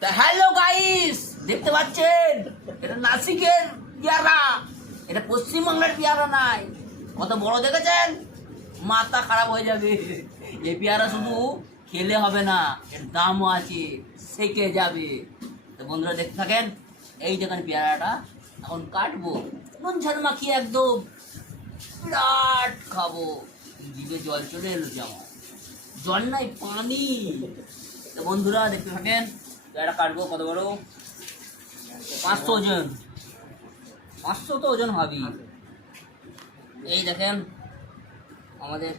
তা hello guys, দেখতে পাচ্ছেন এটা নাসিকের পেয়ারা, এটা পশ্চিমবাংলার পেয়ারা নাই। কত বড় দেখেছেন, মাথা খারাপ হয়ে যাবে। এই পেয়ারা শুধু খেলে হবে না, এর দামও আছে, সেকে যাবে। তো বন্ধুরা দেখতে থাকেন। এই দেখেন পেয়ারাটা এখন কাটবো, নুন ঝাল মাখিয়ে একদম বিরাট খাবো। জিভে জল চলে এলো, যেমন জল নাই পানি। তো বন্ধুরা দেখতে থাকেন, পেয়ারা কাটবো। কত বড়, 500 ওজন, 500 তো ওজন হবেই। এই দেখেন আমাদের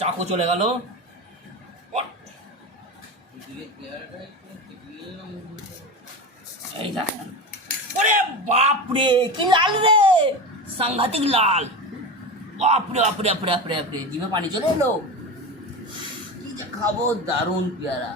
চাকু চলে গেল। এই দেখেন, ওরে বাপরে কি লাল রে, সাংঘাতিক লাল। বাপরে বাপরে বাপরে বাপরে বাপরে, জিভে পানি চলে এলো। কি যে খাবো, দারুণ পেয়ারা।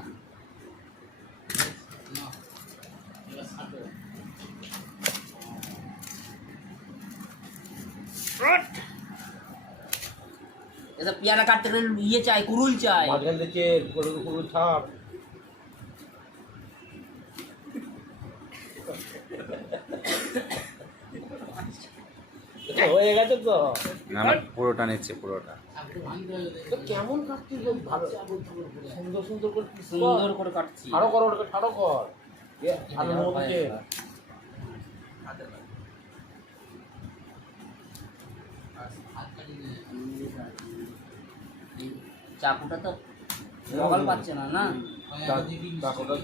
এটা পেয়ারা কাটতে গেলে ইয়ে চাই, কুরুল চাই। মাঝখান থেকে কুরুল ছাপ। হয়ে গেছে তো, না না, পুরোটা নিচ্ছে, পুরোটা। তো কেমন কাটছিস সুন্দর সুন্দর করে সুন্দর করে কাটছি। ঠাড়ো কর ওটাকে, ঠাড়ো কর। ঝালের মধ্যে চাকুটা তো বগল পাচ্ছে না, না চাকুটা